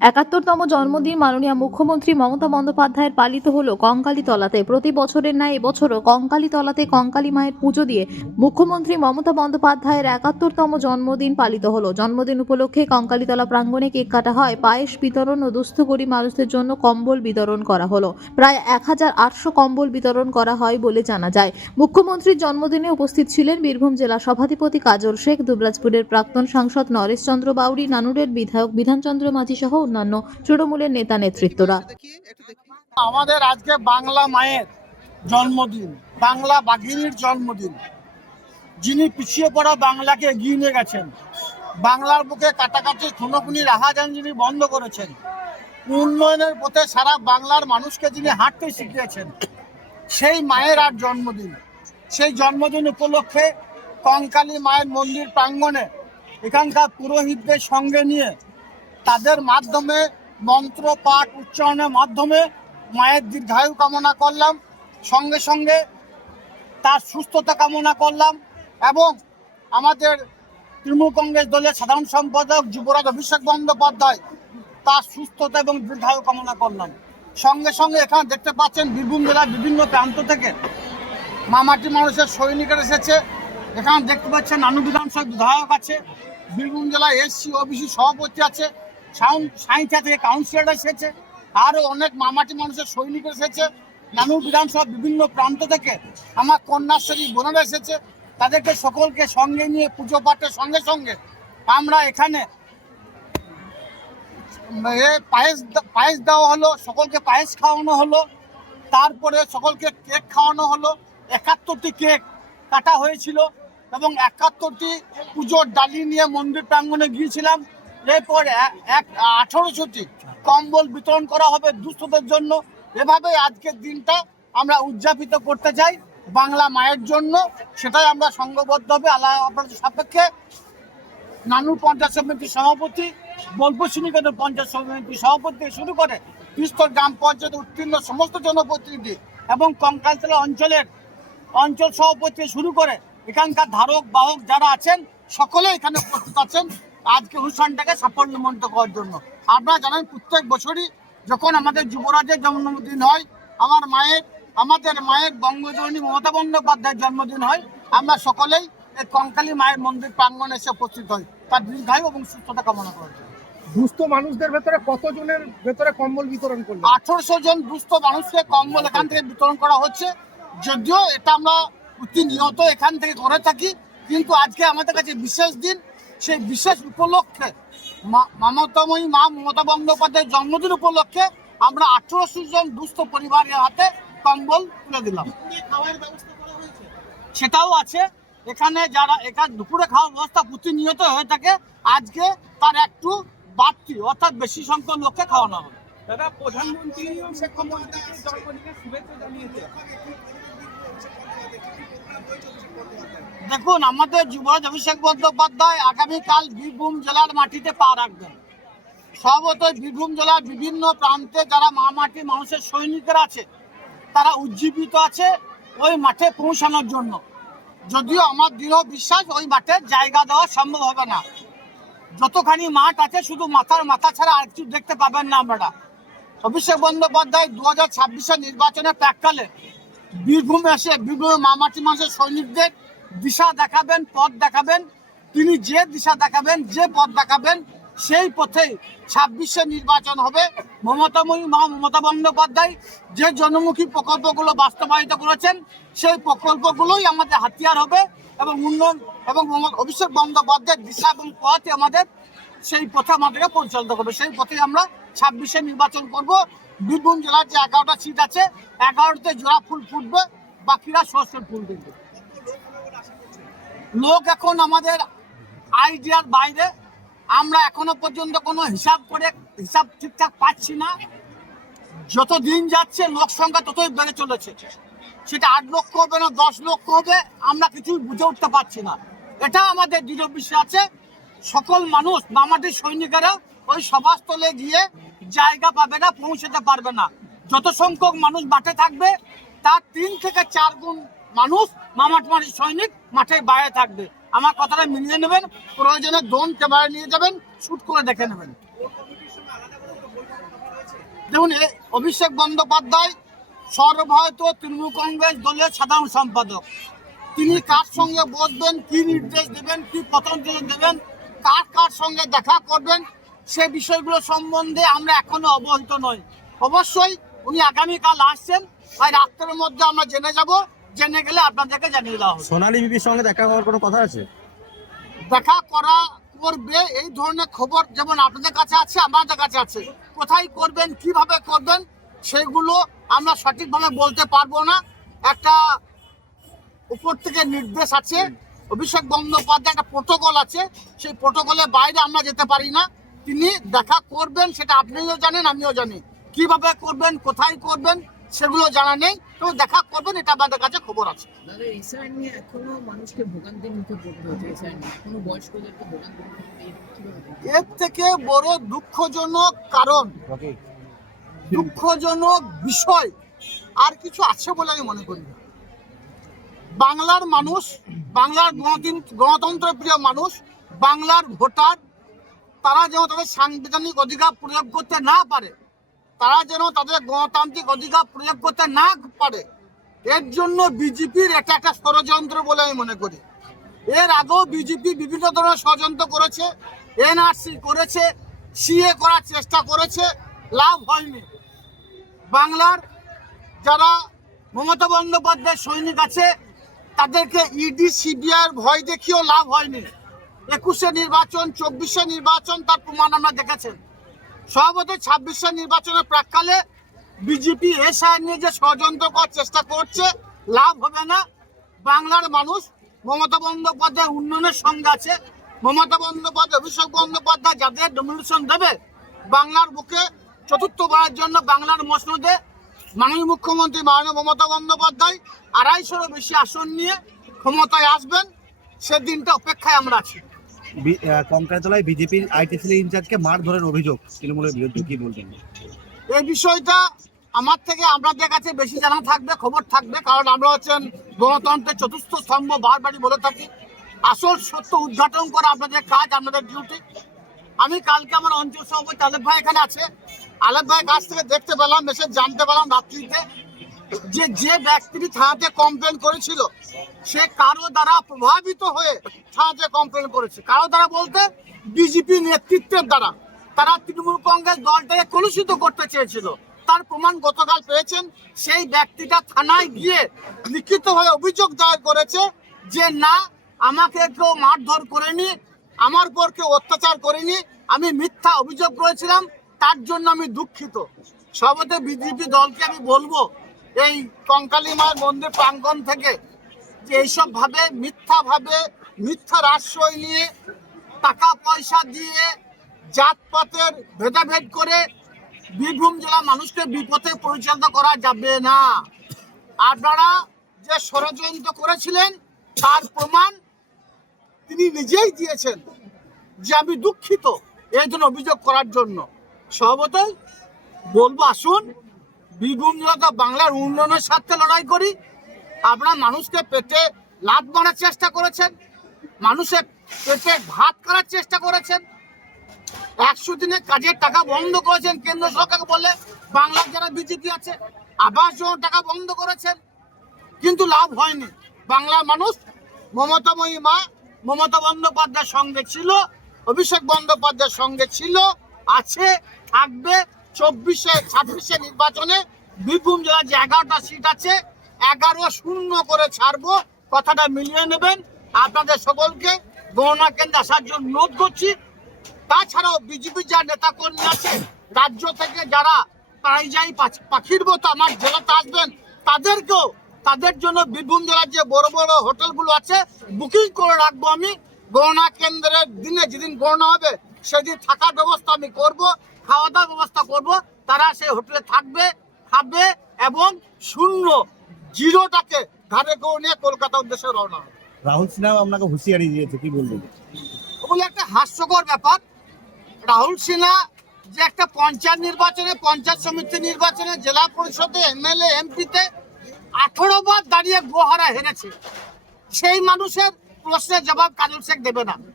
৭১তম জন্মদিন মাননীয় মুখ্যমন্ত্রী মমতা বন্দ্যোপাধ্যায়ের পালিত হলো কঙ্কালীতলাতে। প্রতি বছরের ন্যায় এবছরও কঙ্কালীতলাতে কঙ্কালী মায়ের পুজো দিয়ে মুখ্যমন্ত্রী মমতা বন্দ্যোপাধ্যায়ের ৭১তম জন্মদিন পালিত হলো। জন্মদিন উপলক্ষে কঙ্কালীতলা প্রাঙ্গণে কেক কাটা হয়, পায়েস বিতরণ ও দুস্থ গরিব মানুষদের জন্য কম্বল বিতরণ করা হলো। প্রায় ১৮০০ কম্বল বিতরণ করা হয় বলে জানা যায়। মুখ্যমন্ত্রীর জন্মদিনে উপস্থিত ছিলেন বীরভূম জেলা সভাধিপতি কাজল শেখ, দুবরাজপুরের প্রাক্তন সাংসদ নরেশ চন্দ্র বাউরি, নানুরের বিধায়ক বিধানচন্দ্র মাঝি সহ অন্যান্য তৃণমূলের নেতা নেতৃত্বরা। আমাদের আজকে বাংলা মায়ের জন্মদিন, বাংলা বাঘিনীর জন্মদিন, যিনি পিছিয়ে পড়া বাংলাকে এগিয়ে নিয়ে গেছেন, বাংলার বুকে কাটাকাটি খুনোখুনি রাহাজান যিনি বন্ধ করেছেন, উন্নয়নের পথে সারা বাংলার মানুষকে যিনি হাঁটতে শিখিয়েছেন, সেই মায়ের আর জন্মদিন। সেই জন্মদিন উপলক্ষে কঙ্কালী মায়ের মন্দির প্রাঙ্গণে এখানকার পুরোহিতদের সঙ্গে নিয়ে তাদের মাধ্যমে মন্ত্র পাঠ উচ্চারণের মাধ্যমে মায়ের দীর্ঘায়ু কামনা করলাম, সঙ্গে সঙ্গে তার সুস্থতা কামনা করলাম এবং আমাদের তৃণমূল কংগ্রেস দলের সাধারণ সম্পাদক যুবরাজ অভিষেক বন্দ্যোপাধ্যায় তার সুস্থতা এবং দীর্ঘায়ু কামনা করলাম। সঙ্গে সঙ্গে এখানে দেখতে পাচ্ছেন বীরভূম জেলার বিভিন্ন প্রান্ত থেকে মামাটি মানুষের সৈনিকের এসেছে। এখানে দেখতে পাচ্ছেন নানু বিধানসভা বিধায়ক আছে, বীরভূম জেলায় এসসি ওবিসি সভাপতি আছে, সাঁইথিয়া থেকে কাউন্সিলর এসেছে, আরও অনেক মামাটি মানুষের সৈনিক এসেছে। নানু বিধানসভা বিভিন্ন প্রান্ত থেকে আমার কন্যাশ্রী বোনেরা এসেছে। তাদেরকে সকলকে সঙ্গে নিয়ে পুজো পাঠের সঙ্গে সঙ্গে আমরা এখানে পায়েস দেওয়া হলো, সকলকে পায়েস খাওয়ানো হলো, তারপরে সকলকে কেক খাওয়ানো হলো। ৭১টি কেক কাটা হয়েছিল এবং ৭১টি পুজোর ডালি নিয়ে মন্দির প্রাঙ্গণে গিয়েছিলাম। এরপর ১৮০০টি কম্বল বিতরণ করা হবে দুস্থদের জন্য। এভাবে আজকের দিনটা আমরা উদযাপিত করতে চাই বাংলা মায়ের জন্য। সেটাই আমরা সংঘবদ্ধভাবে আলাপ সাপেক্ষে নানু পঞ্চায়েত সমিতির সভাপতি, বোলপুর শ্রীনিকেতন পঞ্চায়েত সমিতির সভাপতি থেকে শুরু করে ত্রিস্তর গ্রাম পঞ্চায়েত উত্তীর্ণ সমস্ত জনপ্রতিনিধি এবং কঙ্কালীতলা অঞ্চল সভাপতি শুরু করে এখানকার ধারক বাহক যারা আছেন সকলে এখানে উপস্থিত আছেন আজকে অনুষ্ঠানটাকে সাফল্যমণ্ডিত করার জন্য। আপনারা জানেন প্রত্যেক বছরই যখন আমাদের যুবরাজের জন্মদিন হয়, আমাদের মায়ের বঙ্গজননী মমতা বন্দ্যোপাধ্যায়ের জন্মদিন হয়, আমরা সকলেই এই কঙ্কালী মায়ের মন্দির প্রাঙ্গণে এসে উপস্থিত হই তার দীর্ঘায়ু এবং সুস্থতা কামনা করার জন্য। দুস্থ মানুষদের ভেতরে কতজনের ভেতরে কম্বল বিতরণ করলো? ১৮০০ জন দুস্থ মানুষকে কম্বল এখান থেকে বিতরণ করা হচ্ছে। যদিও এটা আমরা প্রতিনিয়ত এখান থেকে করে থাকি, কিন্তু আজকে আমাদের কাছে বিশেষ দিন। সেই বিশেষ উপলক্ষে মমতাময়ী মা মমতা বন্দ্যোপাধ্যায়ের জন্মদিন উপলক্ষে আমরা ১৮০০ জন দুস্থ পরিবারের হাতে কম্বল তুলে দিলাম। সেটাও আছে এখানে, যারা এখানে দুপুরে খাওয়ার ব্যবস্থা প্রতিনিয়ত হয়ে থাকে, আজকে তার একটু বাড়তি অর্থাৎ বেশি সংখ্যক লোককে খাওয়ানো হবে। দাদা, প্রধানমন্ত্রী জন্মদিনের শুভেচ্ছা জানিয়েছে। দেখুন, আমাদের যুবরাজ অভিষেক বন্দ্যোপাধ্যায় আগামীকাল বীরভূম জেলার মাটিতে পা রাখবেন। স্বভাবতই বীরভূম জেলার বিভিন্ন প্রান্তে যারা মামাটি মানুষের সৈনিকরা আছে তারা উজ্জীবিত আছে ওই মাঠে পৌঁছানোর জন্য। যদিও আমার দৃঢ় বিশ্বাস ওই মাঠে জায়গা দেওয়া সম্ভব হবে না। যতখানি মাঠ আছে শুধু মাথা ছাড়া আর কিছু দেখতে পাবেন না আপনারা। অভিষেক বন্দ্যোপাধ্যায় 2026 নির্বাচনের প্রাককালে বীরভূমে এসে বীরভূমে মামাটি মানুষের সৈনিকদের দিশা দেখাবেন, পথ দেখাবেন। তিনি যে দিশা দেখাবেন, যে পথ দেখাবেন, সেই পথেই 26 নির্বাচন হবে। মমতাময়ী মা মমতা বন্দ্যোপাধ্যায় যে জনমুখী প্রকল্পগুলো বাস্তবায়িত করেছেন সেই প্রকল্পগুলোই আমাদের হাতিয়ার হবে এবং উন্নয়ন এবং অভিষেক বন্দ্যোপাধ্যায়ের দিশা এবং পথে আমাদের সেই পথে আমাদেরকে পরিচালিত করবে। সেই পথে আমরা 26 নির্বাচন করব। বীরভূম জেলার যে 11টা সিট আছে 11তে জোড়া ফুল ফুটবে, বাকিরা সরষের ফুল দেখবে। লোক এখন আমাদের আইডিয়ার বাইরে। আমরা এখনো পর্যন্ত কোনো হিসাব ঠিকঠাক পাচ্ছি না। যত দিন যাচ্ছে লোক সংখ্যা ততই বেড়ে চলেছে। সেটা 8 লক্ষ হবে না 10 লক্ষ হবে, আমরা কিছুই বুঝে উঠতে পারছি না। এটা আমাদের দৃঢ় বিশ্বাস আছে সকল মানুষ মামাটির সৈনিকেরা ওই সভাস্থলে গিয়ে জায়গা পাবে না, পৌঁছতে পারবে না। যত সংখ্যক মানুষ মাঠে থাকবে তার 3 থেকে 4 গুণ মানুষ মামাটি সৈনিক মাঠের বাইরে থাকবে। আমার কথাটা মিলিয়ে নেবেন, প্রয়োজনে ড্রোন ক্যামেরা নিয়ে যাবেন, শুট করে দেখে নেবেন। যেমন অভিষেক বন্দ্যোপাধ্যায় সর্বভারতীয় তৃণমূল কংগ্রেস দলের সাধারণ সম্পাদক। তিনি কার সঙ্গে বসবেন, কি নির্দেশ দেবেন, কি পতঞ্জলি দেবেন, কার কার সঙ্গে দেখা করবেন, সে বিষয়গুলো সম্বন্ধে আমরা এখনো অবহিত নই। অবশ্যই উনি আগামীকাল আসছেন, আর রাত্রের মধ্যে আমরা জেনে যাব, জেনে গেলে আপনাদেরকে জানিয়ে দেওয়া হবে। সোনালী বিবির সঙ্গে দেখা হওয়ার কোনো কথা আছে? দেখা করা করবে, এই ধরনের খবর যেমন আপনাদের কাছে আছে, আমাদের কাছে আছে। কোথায় করবেন, কিভাবে করবেন, সেগুলো আমরা সঠিকভাবে বলতে পারবো না। একটা উপর থেকে নির্দেশ আছে, অভিষেক বন্দ্যোপাধ্যায় একটা প্রোটোকল আছে, সেই প্রোটোকলের বাইরে আমরা যেতে পারি না। তিনি দেখা করবেন সেটা আপনিও জানেন, আমিও জানি। কিভাবে করবেন, কোথায় করবেন, সেগুলো জানা নেই, তো দেখা করবেন এটা আমাদের কাছে খবর আছে। দাদা এসআই নিয়ে এখনো মানুষকে ভোগান্তির মুখে পড়তে হচ্ছে, এসআই নিয়ে এখনো বয়স্কদেরকে ভোগান্তির মুখে পড়তে কিভাবে? এর থেকে বড় দুঃখজনক কারণ, দুঃখজনক বিষয় আর কিছু আছে বলে আমি মনে করি না। বাংলার মানুষ, বাংলার গণতন্ত্র প্রিয় মানুষ, বাংলার ভোটার, তারা যেন তাদের সাংবিধানিক অধিকার প্রয়োগ করতে না পারে, তারা যেন তাদের গণতান্ত্রিক অধিকার প্রয়োগ করতে না পারে, এর জন্য বিজেপির এটা একটা ষড়যন্ত্র বলে আমি মনে করি। এর আগেও বিজেপি বিভিন্ন ধরনের ষড়যন্ত্র করেছে, এনআরসি করেছে, সিএ করার চেষ্টা করেছে, লাভ হয়নি। বাংলার যারা মমতা বন্দ্যোপাধ্যায়ের সৈনিক আছে, তাদেরকে ইডি সিবিআইয়ের ভয় দেখিয়েও লাভ হয়নি। 21-এ নির্বাচন, 24-এ নির্বাচন, তার প্রমাণ আমরা দেখেছেন। সভাপতি 26-এ নির্বাচনের প্রাক্কালে বিজেপি এসআই নিয়ে যে ষড়যন্ত্র করার চেষ্টা করছে, লাভ হবে না। বাংলার মানুষ মমতা বন্দ্যোপাধ্যায় উন্নয়নের সঙ্গে আছে। মমতা বন্দ্যোপাধ্যায়, অভিষেক বন্দ্যোপাধ্যায় যাদের ডমিনেশন দেবে, বাংলার বুকে চতুর্থবারের জন্য বাংলার মসনদে মাননীয় মুখ্যমন্ত্রী মাননীয় মমতা বন্দ্যোপাধ্যায় 250-এরও বেশি আসন নিয়ে ক্ষমতায় আসবেন, সেদিনটা অপেক্ষায় আমরা আছি। কঙ্কালতলায় বিজেপির আইটি সেলের ইনচার্জকে মারধরের অভিযোগ তৃণমূলের বিরুদ্ধে, কি বলবেন? এই বিষয়টা আমার থেকে আপনাদের কাছে বেশি জানা থাকবে, খবর থাকবে, কারণ আমরা হচ্ছেন গণতন্ত্রের চতুর্থ স্তম্ভ, বারবারই বলে থাকি। আসল সত্য উদ্ঘাটন করা আপনাদের কাজ, আপনাদের ডিউটি। আমি কালকে আমার অঞ্চল সভাপতি আলেপ ভাই এখানে আছে, আলেপ ভাই কাছ থেকে দেখতে পেলাম, এসে জানতে পারলাম রাত্রিতে যে ব্যক্তিটি থানাতে কমপ্লেন করেছিল, সে কারো দ্বারা প্রভাবিত হয়ে থানাতে কমপ্লেন করেছে। কারো দ্বারা বলতে বিজেপি নেতৃত্বের দ্বারা। তারা তৃণমূল কংগ্রেস দলটাকে কলুষিত করতে চেয়েছিল, তার প্রমাণ গতকাল পেয়েছেন। সেই ব্যক্তিটা থানায় গিয়ে লিখিত হয়ে অভিযোগ দায়ের করেছে যে না, আমাকে কেউ মারধর করেনি, আমার উপর কেউ অত্যাচার করেনি, আমি মিথ্যা অভিযোগ করেছিলাম, তার জন্য আমি দুঃখিত। সর্বদা বিজেপি দলকে আমি বলবো, এই কঙ্কালী মায়ের মন্দির প্রাঙ্গণ থেকে যে এইসব ভাবে মিথ্যার আশ্রয় নিয়ে, টাকা পয়সা দিয়ে, জাতপাতের ভেদাভেদ করে বীরভূম জেলা মানুষকে বিপথে পরিচালিত করা যাবে না। আপনারা যে ষড়যন্ত্র করেছিলেন, তার প্রমাণ তিনি নিজেই দিয়েছেন যে আমি দুঃখিত এই জন্য অভিযোগ করার জন্য। সর্বতই বলবো, আসুন বীরভূম জেলাতে বাংলার উন্নয়নের স্বার্থে লড়াই করি। আপনারা মানুষকে পেটে লাথ মারার চেষ্টা করেছেন, মানুষের পেটে ভাত করার চেষ্টা করেছেন, 100 দিনের কাজের টাকা বন্ধ করেছেন কেন্দ্র সরকারকে বলে, বাংলার যারা বিজেপি আছে আবাস যোজনার টাকা বন্ধ করেছেন, কিন্তু লাভ হয়নি। বাংলার মানুষ মমতাময়ী মা মমতা বন্দ্যোপাধ্যায়ের সঙ্গে ছিল, অভিষেক বন্দ্যোপাধ্যায়ের সঙ্গে ছিল, আছে, থাকবে। 24-26 নির্বাচনে বীরভূম জেলার যে 11টা সিট আছে, 11-0 করে ছাড়বো, কথাটা মিলিয়ে নেবেন। আপনাদের সকলকে গণনা কেন্দ্রে আসার জন্য অনুরোধ করছি। তাছাড়াও বিজেপির যা নেতা কর্মী আছে রাজ্য থেকে, যারা প্রায়ই পাখির মতো আমার জেলাতে আসবেন, তাদেরকেও, তাদের জন্য বীরভূম জেলার যে বড় বড় হোটেলগুলো আছে বুকিং করে রাখবো আমি। গণনা কেন্দ্রের দিনে, যেদিন গণনা হবে সেদিন থাকার ব্যবস্থা আমি করব, খাওয়া দাওয়ার ব্যবস্থা করব। তারা সেই হোটেলে থাকবে, খাবে এবং 0টাকে ঘাড়ে করে নিয়ে কলকাতার উদ্দেশ্যে রওনা হবে। রাহুল সিনহা আপনাকে হুঁশিয়ারি দিয়েছে, কি বলবেন? ওগুলো একটা হাস্যকর ব্যাপার। রাহুল সিনহা যে একটা পঞ্চায়েত নির্বাচনে, পঞ্চায়েত সমিতি নির্বাচনে, জেলা পরিষদে, এমএলএ এমপিতে 18 বার দাঁড়িয়ে গোহারা হেরেছে, সেই মানুষের প্রশ্নের জবাব কাজল শেখ দেবে না।